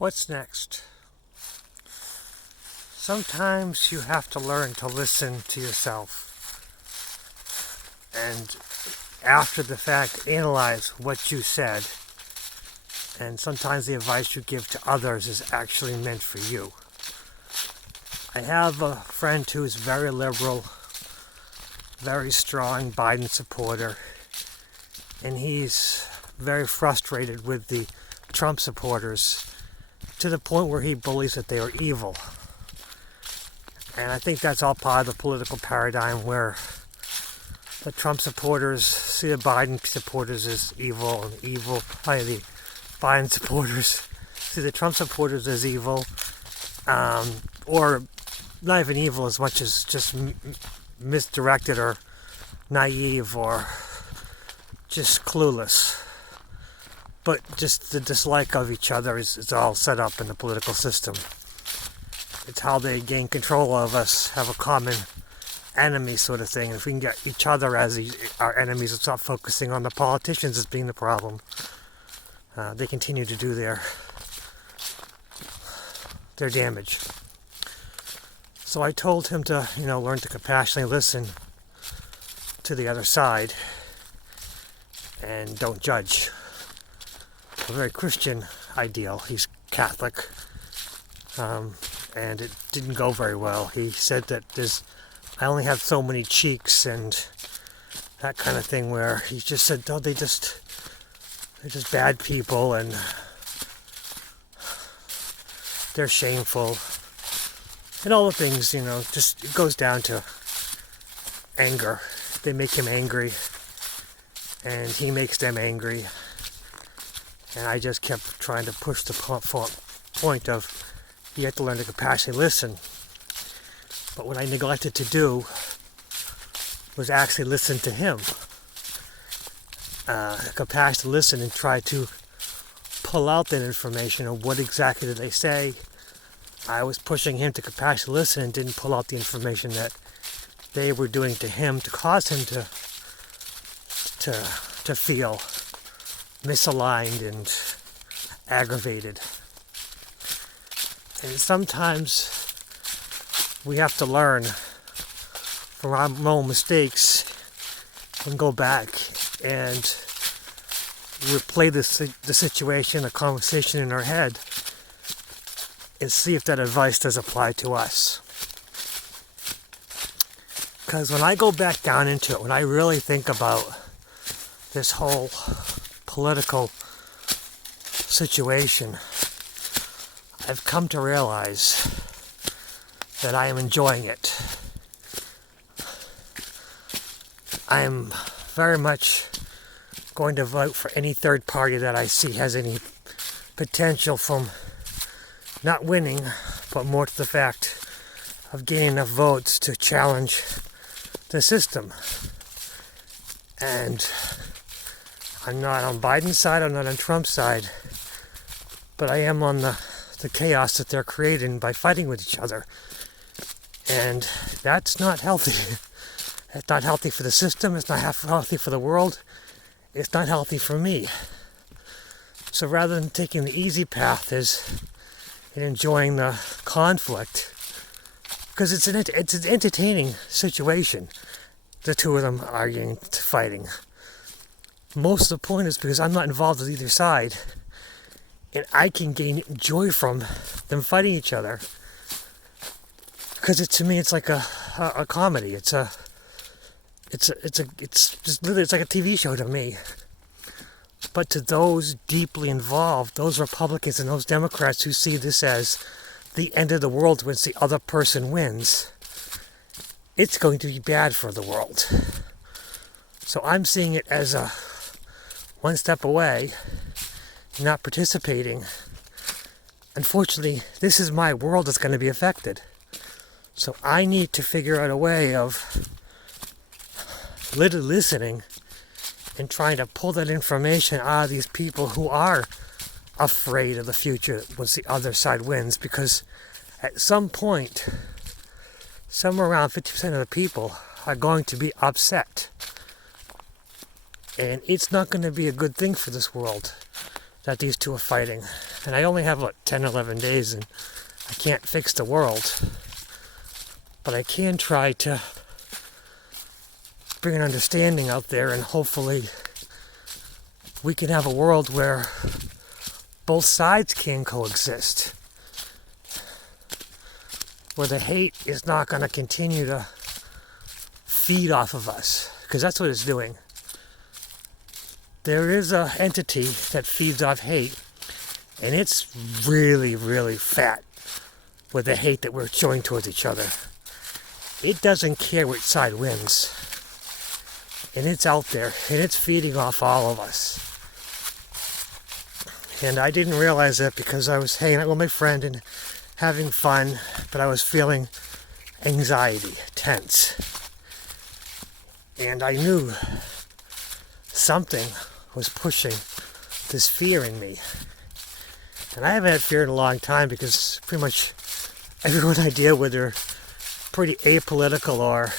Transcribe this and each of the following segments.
What's next? Sometimes you have to learn to listen to yourself and after the fact analyze what you said, and sometimes the advice you give to others is actually meant for you. I have a friend who's very liberal, very strong Biden supporter, and he's very frustrated with the Trump supporters to the point where he believes that they are evil. And I think that's all part of the political paradigm where the Trump supporters see the Biden supporters as evil, and the Biden supporters see the Trump supporters as evil, or not even evil as much as just misdirected or naive or just clueless. But just the dislike of each other is all set up in the political system. It's how they gain control of us, have a common enemy sort of thing. If we can get each other as our enemies and stop focusing on the politicians as being the problem, they continue to do their damage. So I told him to, learn to compassionately listen to the other side and don't judge. A very Christian ideal. He's Catholic, and it didn't go very well. He said that I only have so many cheeks and that kind of thing, where he just said, oh, they're just bad people and they're shameful. And all the things, just it goes down to anger. They make him angry and he makes them angry. And I just kept trying to push the point of you have to learn to compassionately listen. But what I neglected to do was actually listen to him. Compassionately listen and try to pull out that information of what exactly did they say. I was pushing him to compassionately listen and didn't pull out the information that they were doing to him to cause him to feel misaligned and aggravated. And sometimes we have to learn from our own mistakes and go back and replay the situation, the conversation in our head, and see if that advice does apply to us. Because when I go back down into it, when I really think about this whole political situation, I've come to realize that I am enjoying it. I am very much going to vote for any third party that I see has any potential from not winning, but more to the fact of gaining enough votes to challenge the system. And I'm not on Biden's side, I'm not on Trump's side, but I am on the chaos that they're creating by fighting with each other. And that's not healthy. It's not healthy for the system, it's not healthy for the world, it's not healthy for me. So rather than taking the easy path and enjoying the conflict, because it's an entertaining situation, the two of them arguing, fighting. Most of the point is because I'm not involved with either side, and I can gain joy from them fighting each other. Because to me, it's like a comedy. It's like a TV show to me. But to those deeply involved, those Republicans and those Democrats who see this as the end of the world once the other person wins, it's going to be bad for the world. So I'm seeing it as a one step away, not participating. Unfortunately, this is my world that's going to be affected. So I need to figure out a way of listening and trying to pull that information out of these people who are afraid of the future once the other side wins, because at some point, somewhere around 50% of the people are going to be upset. And it's not going to be a good thing for this world. that these two are fighting. And I only have, 10, 11 days, and I can't fix the world. But I can try to bring an understanding out there, and hopefully we can have a world where both sides can coexist. Where the hate is not going to continue to feed off of us. Because that's what it's doing. There is an entity that feeds off hate, and it's really, really fat with the hate that we're showing towards each other. It doesn't care which side wins. And it's out there, and it's feeding off all of us. And I didn't realize that because I was hanging out with my friend and having fun, but I was feeling anxiety, tense. And I knew something was pushing this fear in me. And I haven't had fear in a long time because pretty much everyone I deal with are pretty apolitical or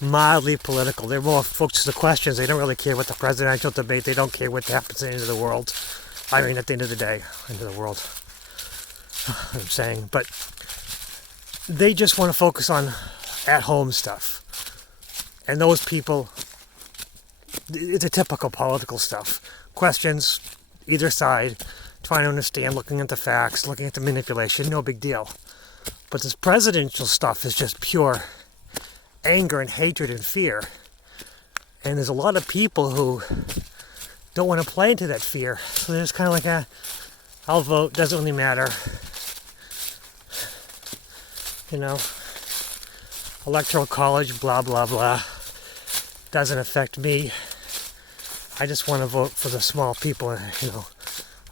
mildly political. They're more focused on the questions. They don't really care what the presidential debate. They don't care what happens at the end of the world. I mean, at the end of the day, end of the world. I'm saying, but they just want to focus on at-home stuff. And those people, it's a typical political stuff. Questions, either side, trying to understand, looking at the facts, looking at the manipulation, no big deal. But this presidential stuff is just pure anger and hatred and fear. And there's a lot of people who don't want to play into that fear. So they're just kind of like, I'll vote, doesn't really matter. You know, electoral college, blah, blah, blah. Doesn't affect me. I just want to vote for the small people. You know,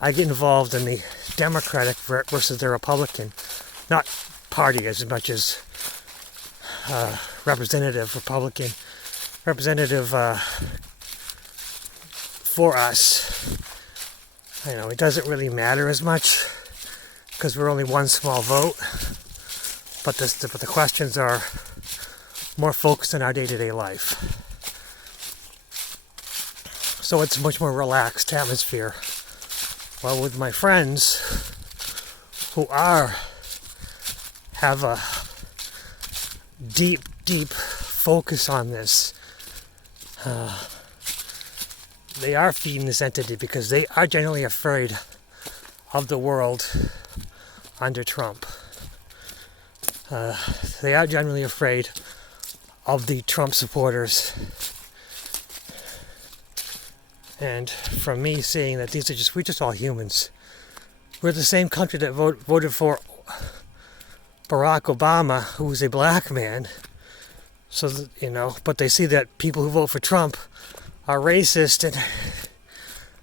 I get involved in the Democratic versus the Republican, not party as much as representative for us. You know, it doesn't really matter as much because we're only one small vote. But the questions are more focused on our day-to-day life. So it's a much more relaxed atmosphere. Well, with my friends who have a deep focus on this, they are feeding this entity because they are genuinely afraid of the world under Trump. They are genuinely afraid of the Trump supporters. And from me seeing that we're just all humans. We're the same country that voted for Barack Obama, who was a black man. So, but they see that people who vote for Trump are racist, and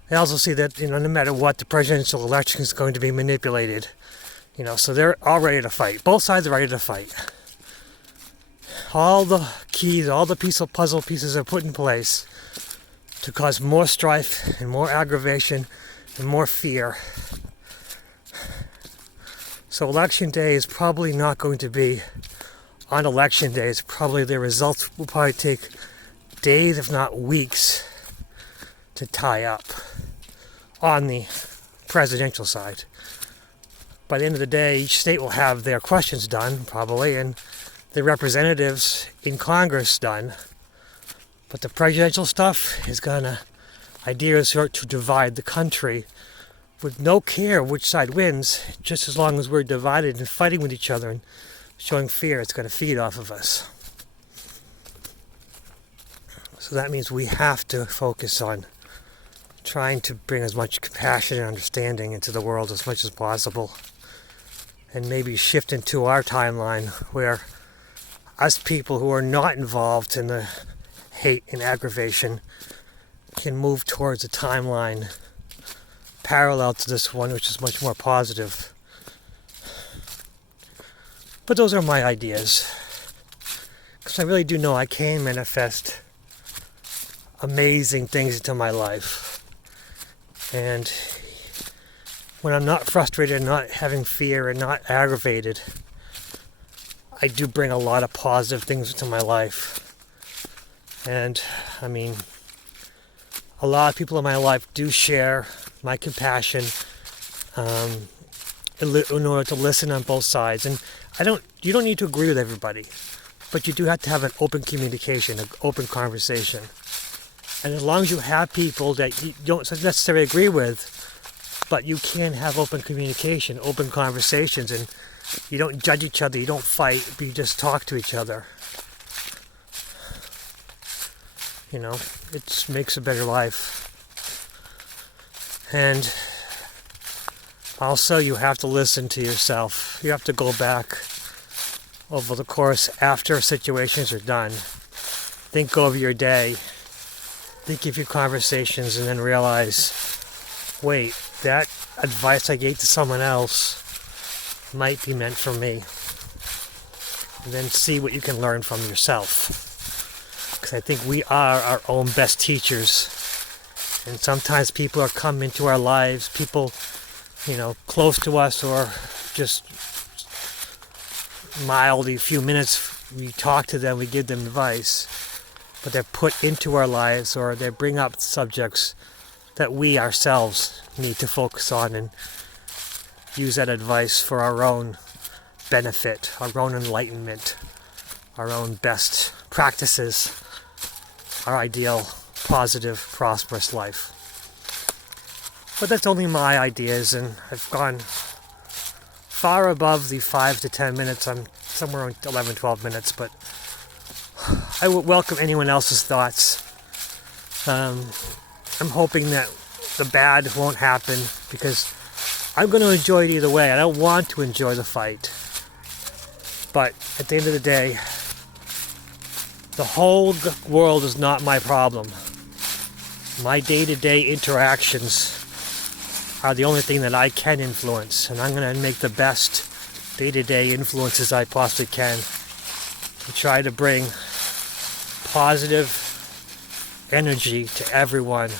they also see that, no matter what, the presidential election is going to be manipulated. So they're all ready to fight. Both sides are ready to fight. All the keys, all the puzzle pieces are put in place to cause more strife and more aggravation and more fear. So election day is probably not going to be on election day. It's probably the results will probably take days, if not weeks, to tie up on the presidential side. By the end of the day, each state will have their questions done, probably, and the representatives in Congress done. But the presidential stuff is ideas are to divide the country with no care which side wins, just as long as we're divided and fighting with each other and showing fear, it's going to feed off of us. So that means we have to focus on trying to bring as much compassion and understanding into the world as much as possible, and maybe shift into our timeline where us people who are not involved in the hate and aggravation can move towards a timeline parallel to this one, which is much more positive. But those are my ideas, because I really do know I can manifest amazing things into my life. And when I'm not frustrated, not having fear, and not aggravated, I do bring a lot of positive things into my life. And, a lot of people in my life do share my compassion, in order to listen on both sides. And you don't need to agree with everybody, but you do have to have an open communication, an open conversation. And as long as you have people that you don't necessarily agree with, but you can have open communication, open conversations, and you don't judge each other, you don't fight, but you just talk to each other. You know, it makes a better life. And also you have to listen to yourself. You have to go back over the course after situations are done. Think over your day. Think of your conversations and then realize, wait, that advice I gave to someone else might be meant for me. And then see what you can learn from yourself. Because I think we are our own best teachers. And sometimes people are come into our lives, people, close to us or just mildly, a few minutes, we talk to them, we give them advice. But they're put into our lives, or they bring up subjects that we ourselves need to focus on and use that advice for our own benefit, our own enlightenment, our own best practices, our ideal, positive, prosperous life. But that's only my ideas, and I've gone far above the 5 to 10 minutes. I'm somewhere around 11, 12 minutes, but I would welcome anyone else's thoughts. I'm hoping that the bad won't happen, because I'm going to enjoy it either way. I don't want to enjoy the fight. But at the end of the day, the whole world is not my problem. My day-to-day interactions are the only thing that I can influence, and I'm going to make the best day-to-day influences I possibly can to try to bring positive energy to everyone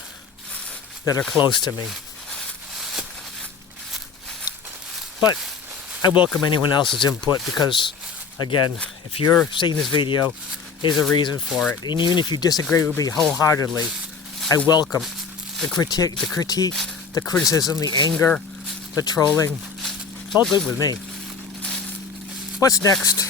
that are close to me. But I welcome anyone else's input, because, again, if you're seeing this video, there's a reason for it. And even if you disagree with me wholeheartedly, I welcome the critique, the criticism, the anger, the trolling. It's all good with me. What's next?